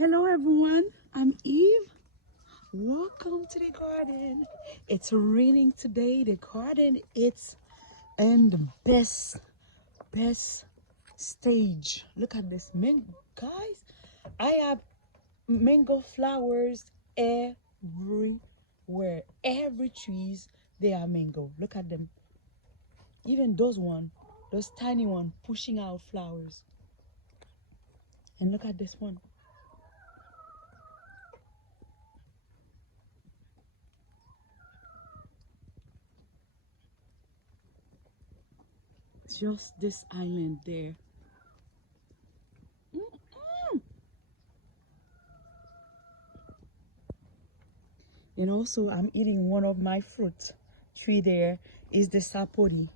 Hello everyone, I'm Eve. Welcome to the garden. It's raining today. The garden it's in the best stage. Look at this mango, guys. I have mango flowers everywhere. Every trees they are mango. Look at them. Even those tiny one pushing out flowers. And look at this one. It's just this island there. And also I'm eating one of my fruit tree there is the sapoti.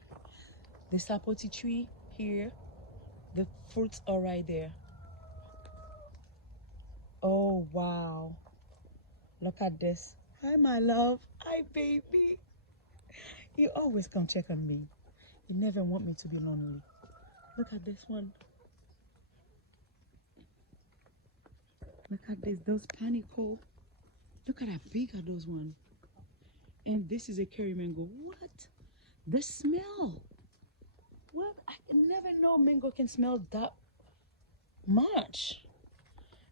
The sapoti tree here, the fruits are right there. Oh wow. Look at this. Hi my love. Hi baby. You always come check on me. You never want me to be lonely. Look at this one. Look at this. Those panico. Look at how big are those one. And this is a curry mango. What? The smell. What? I never know mango can smell that much.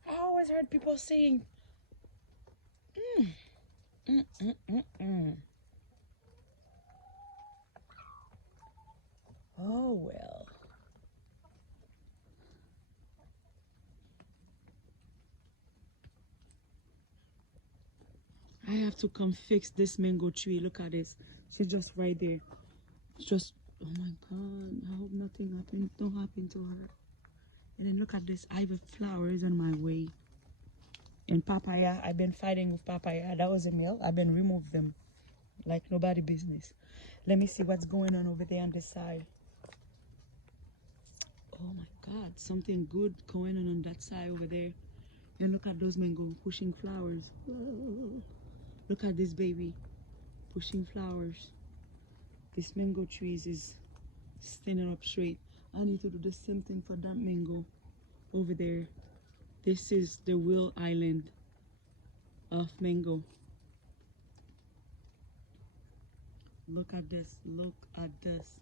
I always heard people saying, mm, mm, mm, mm, mm. Oh well. I have to come fix this mango tree. Look at this. She's just right there. It's just, oh my God. I hope nothing don't happen to her. And then look at this. I have flowers on my way. And papaya, I've been fighting with papaya. That was a male. I've been remove them like nobody business. Let me see what's going on over there on this side. Oh my God, something good going on that side over there. And look at those mango pushing flowers. Whoa. Look at this baby pushing flowers. This mango trees is standing up straight. I need to do the same thing for that mango over there. This is the Will Island of mango. Look at this. Look at this.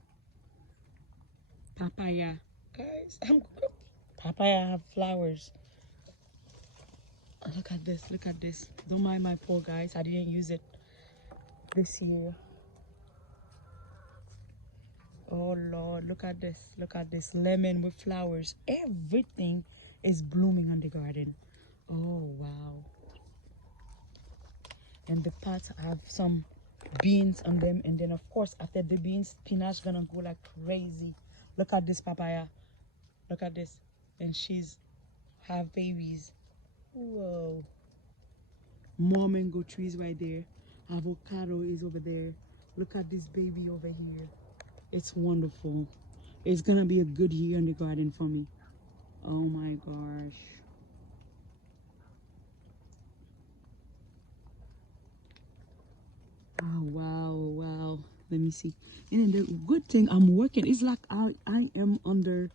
Papaya. Guys, papaya have flowers. Look at this. Look at this. Don't mind my poor guys. I didn't use it this year. Oh Lord, look at this. Look at this lemon with flowers. Everything is blooming on the garden. Oh wow. And the pots have some beans on them, and then of course after the beans spinach gonna go like crazy. Look at this papaya. Look at this. And she's have babies. Whoa. More mango trees right there. Avocado is over there. Look at this baby over here. It's wonderful. It's gonna be a good year in the garden for me. Oh my gosh. Oh wow, wow. Let me see. And then the good thing I'm working, it's like I am under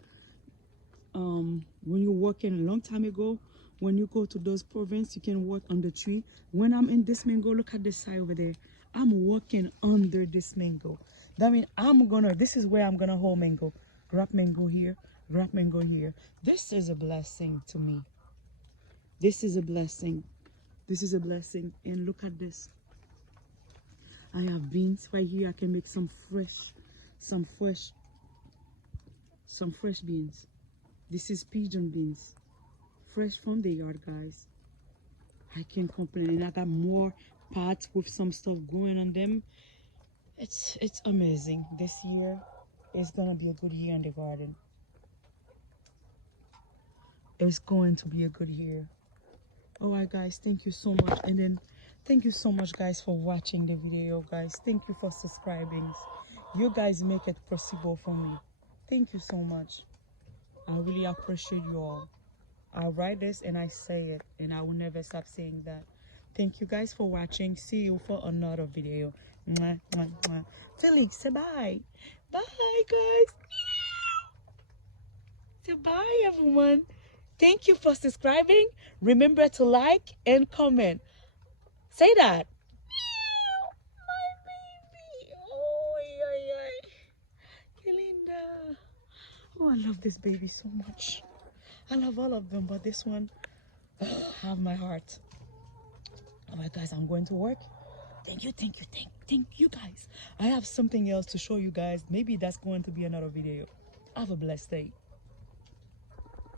when you're working a long time ago, when you go to those province, you can work on the tree. When I'm in this mango, look at this side over there. I'm working under this mango. That means this is where I'm gonna hold mango. Grab mango here, grab mango here. This is a blessing to me. This is a blessing. This is a blessing. And look at this. I have beans right here. I can make some fresh, some fresh beans. This is pigeon beans. Fresh from the yard, guys. I can't complain. And I got more pots with some stuff going on them. It's amazing. This year is gonna be a good year in the garden. It's going to be a good year. Alright guys, thank you so much. And then thank you so much guys for watching the video, guys. Thank you for subscribing. You guys make it possible for me. Thank you so much. I really appreciate you all. I write this and I say it, and I will never stop saying that. Thank you guys for watching. See you for another video. Mwah, mwah, mwah. Felix, say bye. Bye, guys. Say bye, everyone. Thank you for subscribing. Remember to like and comment. Say that. Meow, my baby. Oh, Kelinda. Oh, I love this baby so much. I love all of them, but this one have my heart. All right, guys, I'm going to work. Thank you, guys. I have something else to show you guys. Maybe that's going to be another video. Have a blessed day.